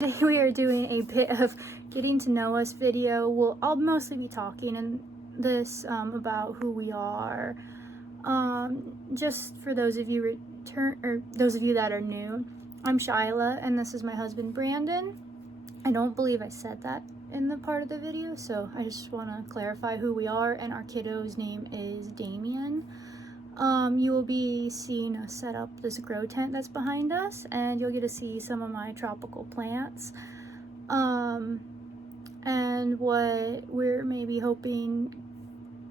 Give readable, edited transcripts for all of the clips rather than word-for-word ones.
Today we are doing a bit of getting to know us video. I'll mostly be talking in this about who we are. Just for those of you those of you that are new, I'm Shyla and this is my husband Brandon. I don't believe I said that in the part of the video, so I just want to clarify who we are, and our kiddo's name is Damien. You will be seeing us set up this grow tent that's behind us, and you'll get to see some of my tropical plants. And what we're maybe hoping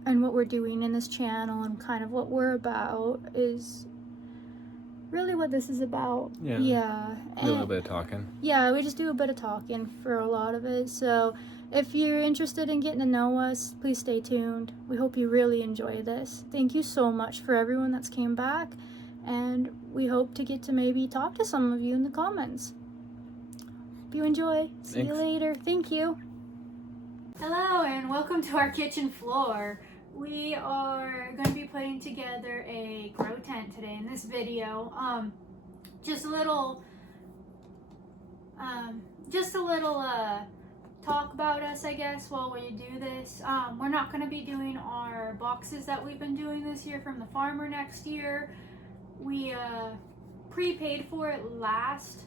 and what we're doing in this channel and kind of what we're about is really what this is about. Yeah. A little bit of talking. Yeah, we just do a bit of talking for a lot of it. So if you're interested in getting to know us, please stay tuned. We hope you really enjoy this. Thank you so much for everyone that's came back, and we hope to get to maybe talk to some of you in the comments. Hope you enjoy. See you later. Thank you. Hello and welcome to our kitchen floor. We are going to be putting together a grow tent today in this video. Just a little talk about us, I guess, while we do this. We're not going to be doing our boxes that we've been doing this year from the farmer next year. We prepaid for it last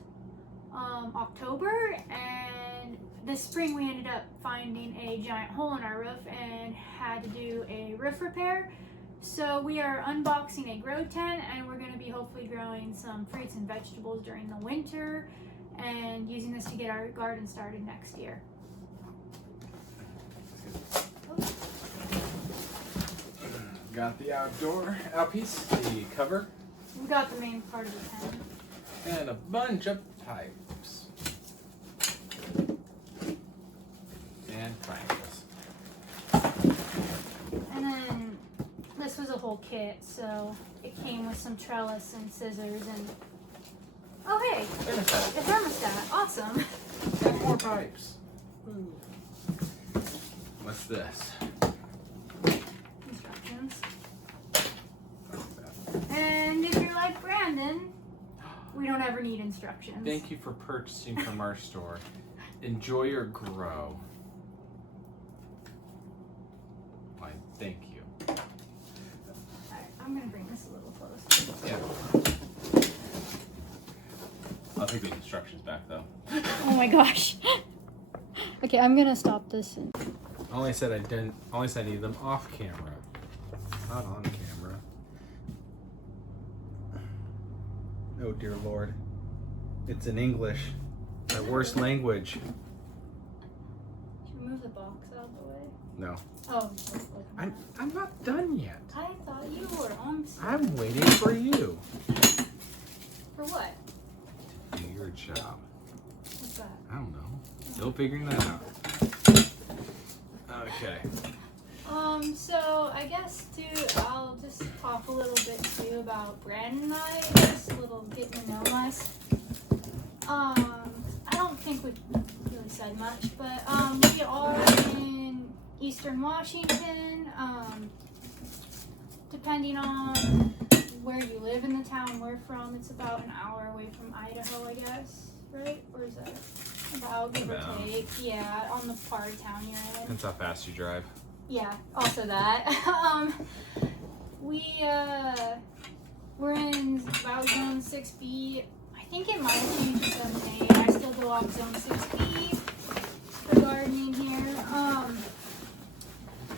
October, and this spring we ended up finding a giant hole in our roof and had to do a roof repair. So we are unboxing a grow tent, and we're going to be hopefully growing some fruits and vegetables during the winter and using this to get our garden started next year. Got the outdoor piece, the cover, We got the main part of the tent. and a bunch of pipes and triangles. And then this was a whole kit, so it came with some trellis and scissors and oh hey, Thermostat. a thermostat, awesome. And more pipes. Ooh. What's this? Instructions. And if you're like Brandon, we don't ever need instructions. Thank you for purchasing from our store. Enjoy your grow. Why, thank you. Alright, I'm gonna bring this a little closer. Yeah. I'll take the instructions back though. Oh my gosh. Okay, I'm gonna stop this. Only said I needed them off camera, not on camera. Oh dear Lord, it's in English, my worst language. Should we move the box out of the way? No, Oh, I'm not done yet. I thought you were on. I'm waiting for you. For what? Do your job. What's that? I don't know. Still figuring that out. Okay. So I guess I'll just talk a little bit too about Brandon and I, just a little getting to know us. I don't think we've really said much, but we are in Eastern Washington. Depending on where you live in the town we're from, it's about an hour away from Idaho, I guess, right? Or is that about, give or take? Yeah, on the part of town you're in. That's how fast you drive. Yeah, also that. We're in about zone 6B. I think it might have changed to 7A. I still go off zone 6B for gardening here.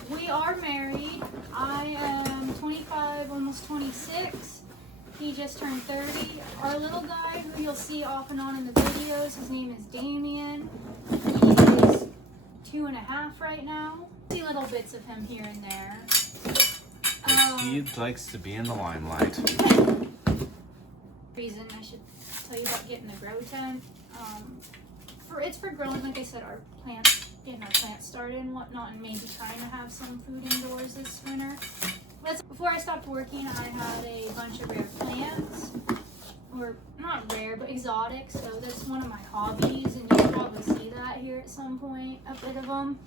We are married. I am 25, almost 26. He just turned 30. Our little guy, who you'll see off and on in the videos, his name is Damien. He is 2.5 right now. See little bits of him here and there. He likes to be in the limelight. Reason I should tell you about getting the grow tent. It's for growing, like I said, our plants, getting our plants started and whatnot, and maybe trying to have some food indoors this winter. Before I stopped working, I had a bunch of rare plants, or not rare, but exotic. So that's one of my hobbies, and you'll probably see that here at some point, a bit of them.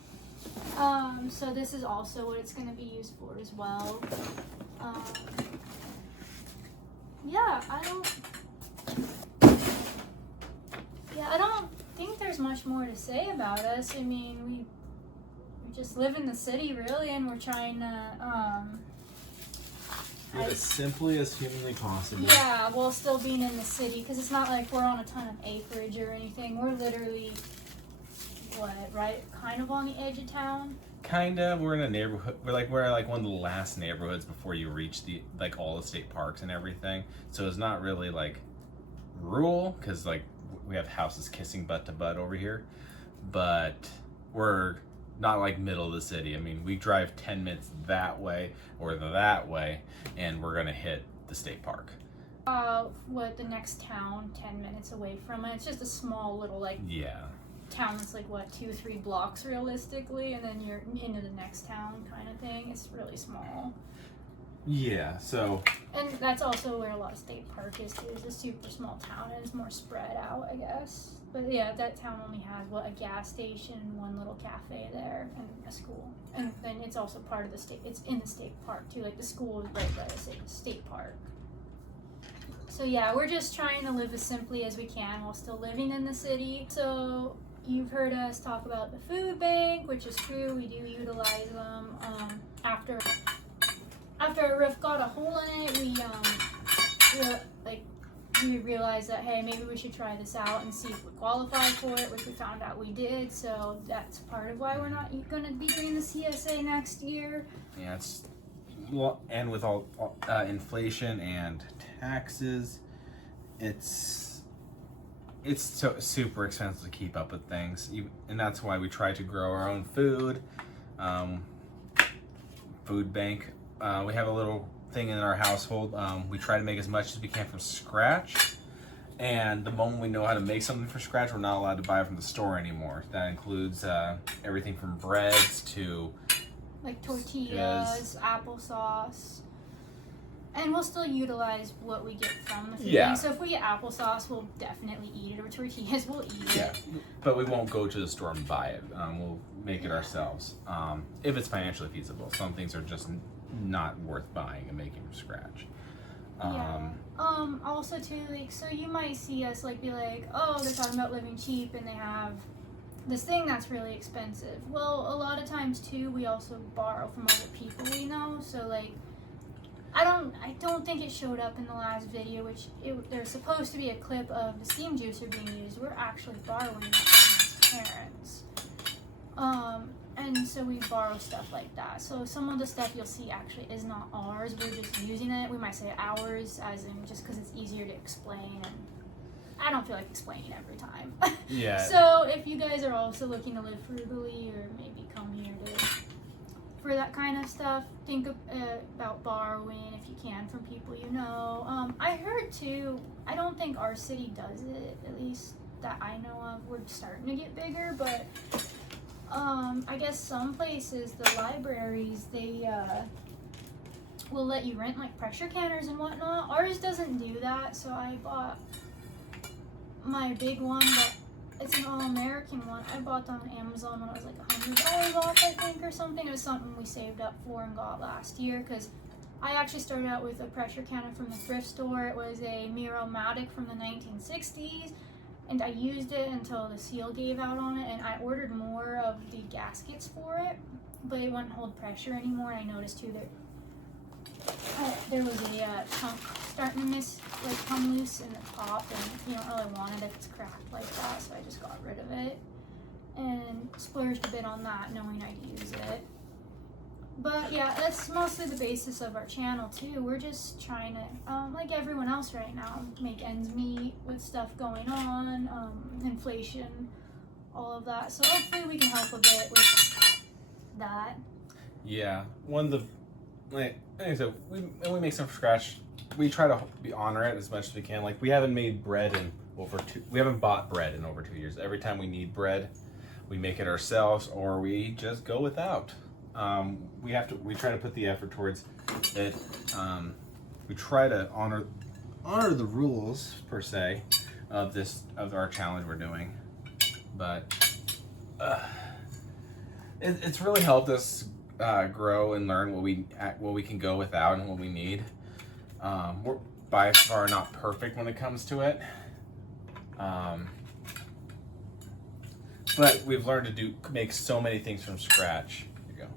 So this is also what it's going to be used for as well. Yeah, I don't think there's much more to say about us. I mean, we just live in the city, really, and we're trying to Live as simply as humanly possible. yeah, while still being in the city, because it's not like we're on a ton of acreage or anything. We're literally right, kind of on the edge of town. Kind of. We're in a neighborhood. We're like one of the last neighborhoods before you reach the like all the state parks and everything. So it's not really like rural because like we have houses kissing butt to butt over here, but we're not like middle of the city. I mean, we drive 10 minutes that way or that way, and we're gonna hit the state park. The next town 10 minutes away from it. It's just a small little like Yeah. town that's like 2-3 blocks realistically, and then you're into the next town kind of thing. It's really small. Yeah. So. And that's also where a lot of state park is too. It's a super small town and it's more spread out, I guess. But yeah, that town only has a gas station, one little cafe there, and a school. And then it's also part of the state. It's in the state park too. Like the school is right by the state park. So yeah, we're just trying to live as simply as we can while still living in the city. So you've heard us talk about the food bank, which is true. We do utilize them. After our roof got a hole in it, we realized that, hey, maybe we should try this out and see if we qualify for it, which we found out we did. So that's part of why we're not going to be doing the CSA next year. Yeah, and with all inflation and taxes, it's so super expensive to keep up with things, and that's why we try to grow our own food. Food bank. We have a little thing in our household. We try to make as much as we can from scratch, and the moment we know how to make something from scratch, we're not allowed to buy it from the store anymore. That includes everything from breads to like tortillas, applesauce. And we'll still utilize what we get from the food Yeah. bank. So if we get applesauce, we'll definitely eat it. Or tortillas, we'll eat it. Yeah, but we won't go to the store and buy it. We'll make it ourselves if it's financially feasible. Some things are just not worth buying and making from scratch. Also too, like, so you might see us be like, oh, they're talking about living cheap and they have this thing that's really expensive. Well, a lot of times too, we also borrow from other people we know. So like, I don't think it showed up in the last video, there's supposed to be a clip of the steam juicer being used. We're actually borrowing that from his parents. And so we borrow stuff like that. So some of the stuff you'll see actually is not ours. We're just using it. We might say ours as in just because it's easier to explain, and I don't feel like explaining every time. Yeah. So if you guys are also looking to live frugally or maybe come here for that kind of stuff, think about borrowing if you can from people you know. I heard too, I don't think our city does it, at least that I know of. We're starting to get bigger, but I guess some places, the libraries, they will let you rent like pressure canners and whatnot. Ours doesn't do that, so I bought my big one, but it's an all-American one. I bought them on Amazon when it was like $100 off, I think, or something. It was something we saved up for and got last year, because I actually started out with a pressure canner from the thrift store. It was a Miro-Matic from the 1960s, and I used it until the seal gave out on it, and I ordered more of the gaskets for it, but it wouldn't hold pressure anymore. And I noticed too that there was a chunk starting to come loose in the top, and you don't really want it if it's cracked like that, so I just got rid of it and splurged a bit on that, knowing I'd use it. But yeah, that's mostly the basis of our channel too. We're just trying to, like everyone else right now, make ends meet with stuff going on, inflation, all of that. So hopefully we can help a bit with that. Yeah, one of the like I said, we make some from scratch. We try to honor it as much as we can. Like we haven't made bread in we haven't bought bread in over 2 years. Every time we need bread, we make it ourselves or we just go without. We try to put the effort towards it. We try to honor the rules per se of our challenge we're doing, but it's really helped us grow and learn what we can go without and what we need. We're by far not perfect when it comes to it. But we've learned to make so many things from scratch. Here you go.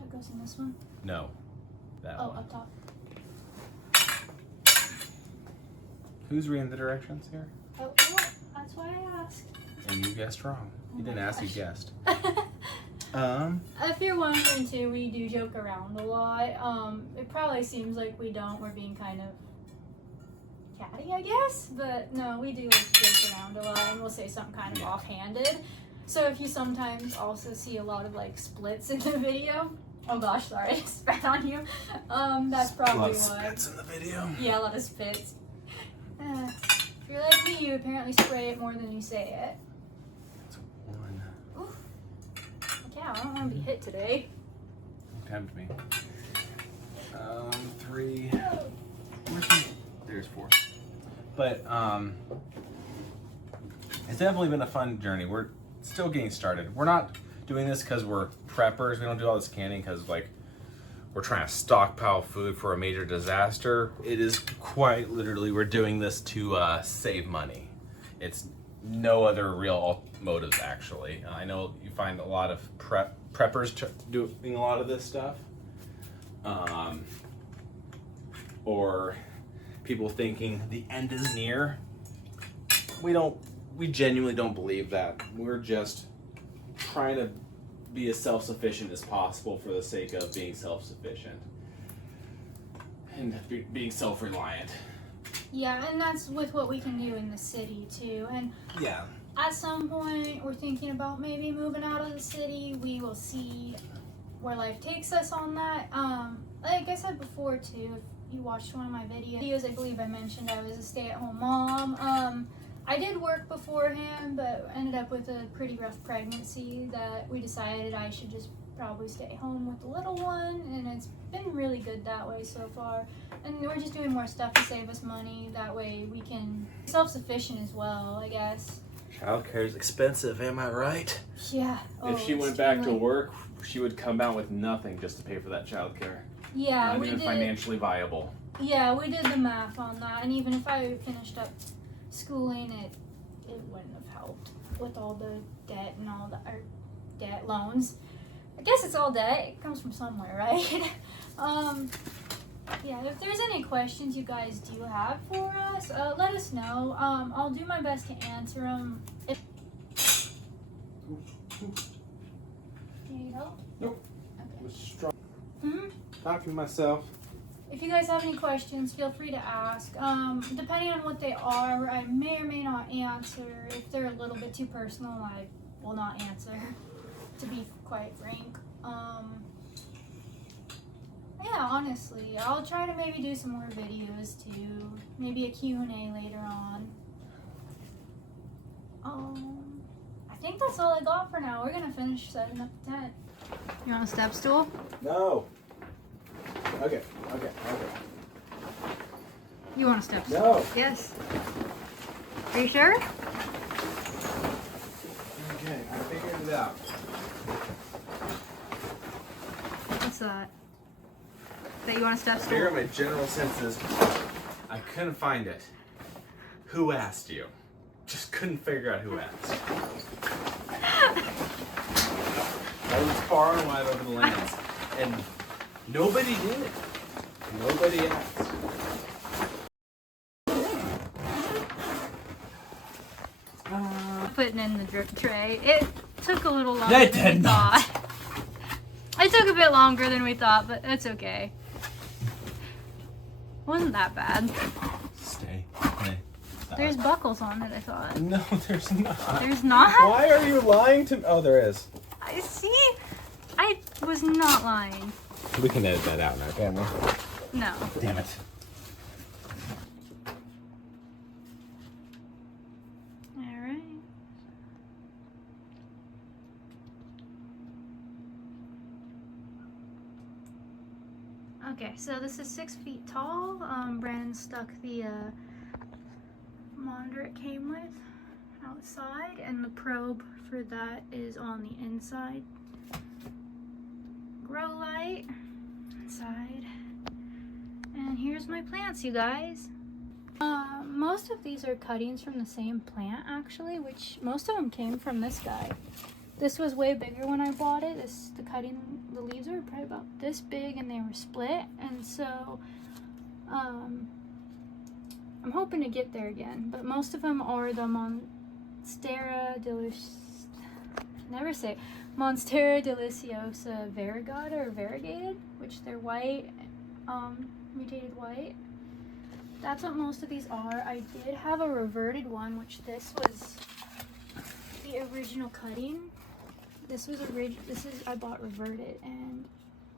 That goes in this one. No. That Oh, one. up top. Who's reading the directions here? Oh, that's why I asked. And you guessed wrong. You didn't ask, you guessed. If you're wondering too, we do joke around a lot. It probably seems like we don't. We're being kind of catty, I guess. But no, we do like to joke around a lot, and we'll say something kind of offhanded. So if you sometimes also see a lot of like splits in the video, oh gosh, sorry, I just spat on you. That's probably why. Spits in the video. Yeah, a lot of spits. If you're like me, you apparently spray it more than you say it. That's one. Oof. Yeah, I don't want to be hit today. Tempt me. 3. There's 4. But it's definitely been a fun journey. We're still getting started. We're not doing this because we're preppers. We don't do all this canning because like we're trying to stockpile food for a major disaster. It is quite literally we're doing this to save money. It's no other real motives actually. I know you find a lot of preppers doing a lot of this stuff, or people thinking the end is near. We genuinely don't believe that. We're just trying to be as self-sufficient as possible for the sake of being self-sufficient and being self-reliant. Yeah, and that's with what we can do in the city too. And Yeah. at some point, we're thinking about maybe moving out of the city. We will see where life takes us on that. Like I said before too, if you watched one of my videos, I believe I mentioned I was a stay-at-home mom. I did work beforehand, but ended up with a pretty rough pregnancy that we decided I should just probably stay home with the little one, and it's been really good that way so far. And we're just doing more stuff to save us money. That way we can be self-sufficient as well, I guess. Childcare is expensive, am I right? Yeah. If she went back to work, she would come out with nothing just to pay for that childcare. Yeah, Not we even did. financially viable. Yeah, we did the math on that, and even if I finished up schooling, it wouldn't have helped with all the debt and all the debt loans. I guess it's all debt. It comes from somewhere, right? Yeah. If there's any questions you guys do have for us, let us know. I'll do my best to answer them. You need help? Nope. Okay. I'm strong. Hmm. Talking to myself. If you guys have any questions, feel free to ask. Depending on what they are, I may or may not answer. If they're a little bit too personal, I will not answer, to be quite frank. Yeah, honestly, I'll try to maybe do some more videos too. Maybe a Q&A later on. I think that's all I got for now. We're gonna finish setting up the tent. You want a step stool? No. Okay. You want a step stool? No. Yes. Are you sure? Okay, I figured it out. What's that? That you want a step I stool? figure my general sense is I couldn't find it. Who asked you? Just couldn't figure out who asked. I was far and wide over the lands, and nobody did. Nobody asked. Putting in the drip tray. It took a little longer That than we did not. thought. It took a bit longer than we thought, but it's okay. Wasn't that bad. Stay. Okay. There's buckles on it, I thought. No, there's not. There's not? Why are you lying to me? Oh, there is. I see. I was not lying. We can edit that out now, can't we? No. Damn it. Alright. Okay, so this is 6 feet tall. Brandon stuck the monitor it came with outside, and the probe for that is on the inside. Grow light inside. And here's my plants, you guys. most of these are cuttings from the same plant actually, which most of them came from this guy. This was way bigger when I bought it. The leaves are probably about this big and they were split. And so, I'm hoping to get there again. But most of them are the Monstera deliciosa variegata or variegated, which they're white, mutated white. That's what most of these are. I did have a reverted one, which this was the original cutting. I bought reverted, and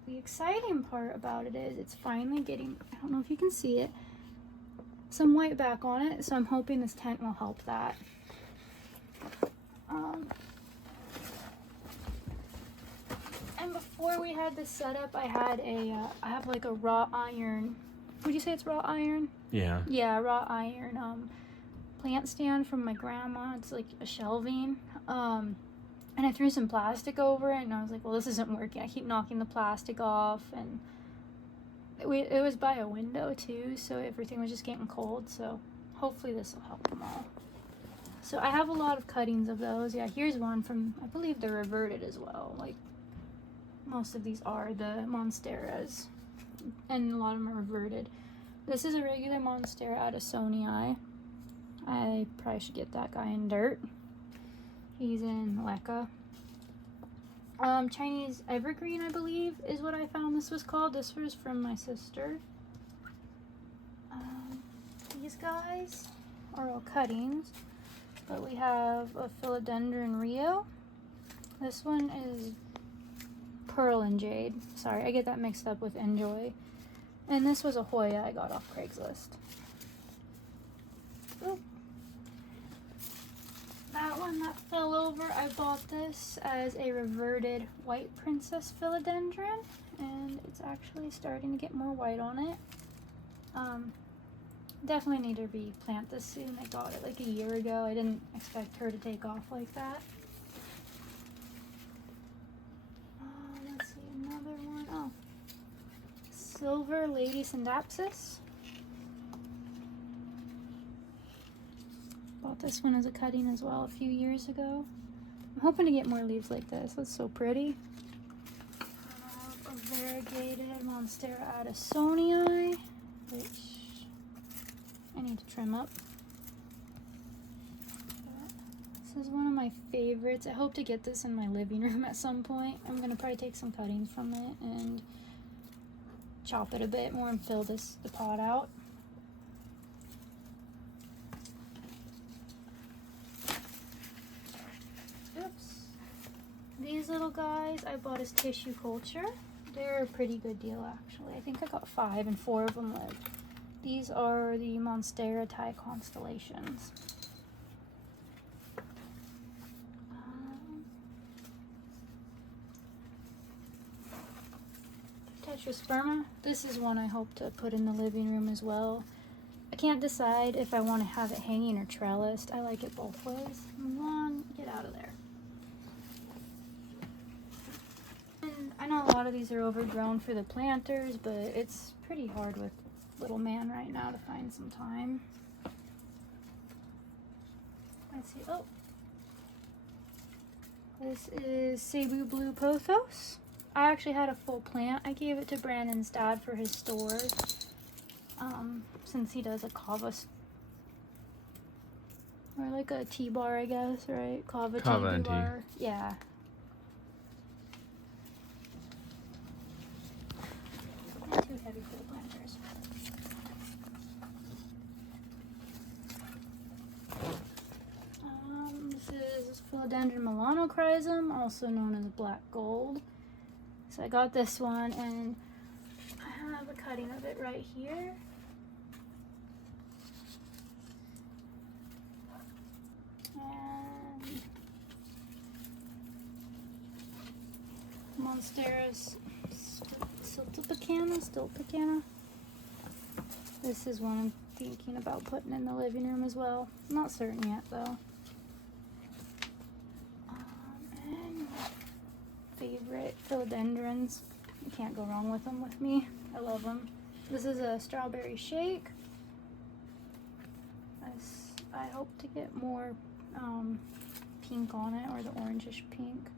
the exciting part about it is it's finally getting, I don't know if you can see it, some white back on it, so I'm hoping this tent will help that. And before we had this set up, I have like a wrought iron, would you say it's wrought iron? Yeah. Yeah, wrought iron plant stand from my grandma. It's like a shelving. And I threw some plastic over it, and I was like, well, this isn't working. I keep knocking the plastic off, and it was by a window too, so everything was just getting cold, so hopefully this will help them all. So I have a lot of cuttings of those. Yeah, here's one from, I believe they're reverted as well. Like, most of these are the Monsteras, and a lot of them are reverted. This is a regular Monstera Addisonii. I probably should get that guy in dirt. He's in Lekka. Chinese Evergreen, I believe, is what I found this was called. This was from my sister. These guys are all cuttings. But we have a Philodendron Rio. This one is Pearl and Jade. Sorry, I get that mixed up with Enjoy. And this was a Hoya I got off Craigslist. Ooh. That one that fell over, I bought this as a reverted White Princess Philodendron, and it's actually starting to get more white on it. Definitely need to replant this soon. I got it like a year ago. I didn't expect her to take off like that. Let's see, another one. Oh, Silver Lady Syndapsis. Bought this one as a cutting as well a few years ago. I'm hoping to get more leaves like this. That's so pretty. A variegated Monstera Addisonii, which I need to trim up. This is one of my favorites. I hope to get this in my living room at some point. I'm gonna probably take some cuttings from it and chop it a bit more and fill the pot out. Oops. These little guys I bought as tissue culture. They're a pretty good deal actually. I think I got 5 and 4 of them live. These are the Monstera Thai constellations. Tetrasperma. This is one I hope to put in the living room as well. I can't decide if I want to have it hanging or trellised. I like it both ways. Move on, get out of there. And I know a lot of these are overgrown for the planters, but it's pretty hard with little man right now to find some time. Let's see. Oh, this is Cebu Blue Pothos. I actually had a full plant. I gave it to Brandon's dad for his store, since he does a kava, or like a tea bar, I guess, right? Kava tea bar. Yeah. Not too heavy for the planters. This is Philodendron melanochrysum, also known as black gold. So I got this one, and I have a cutting of it right here. And Monstera Stilpicana. This is one I'm thinking about putting in the living room as well. I'm not certain yet though. And favorite philodendrons. You can't go wrong with them with me. I love them. This is a strawberry shake. I hope to get more pink on it, or the orangish pink.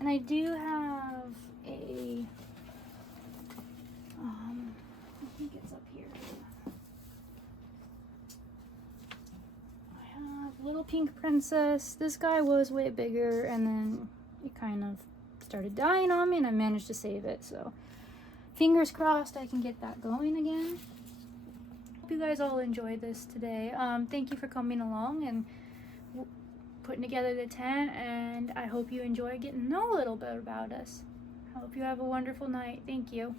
And I do have a, I think it's up here. I have Little Pink Princess. This guy was way bigger, and then it kind of started dying on me, and I managed to save it, so fingers crossed I can get that going again. Hope you guys all enjoyed this today. Thank you for coming along and putting together the tent, and I hope you enjoy getting to know a little bit about us. I hope you have a wonderful night. Thank you.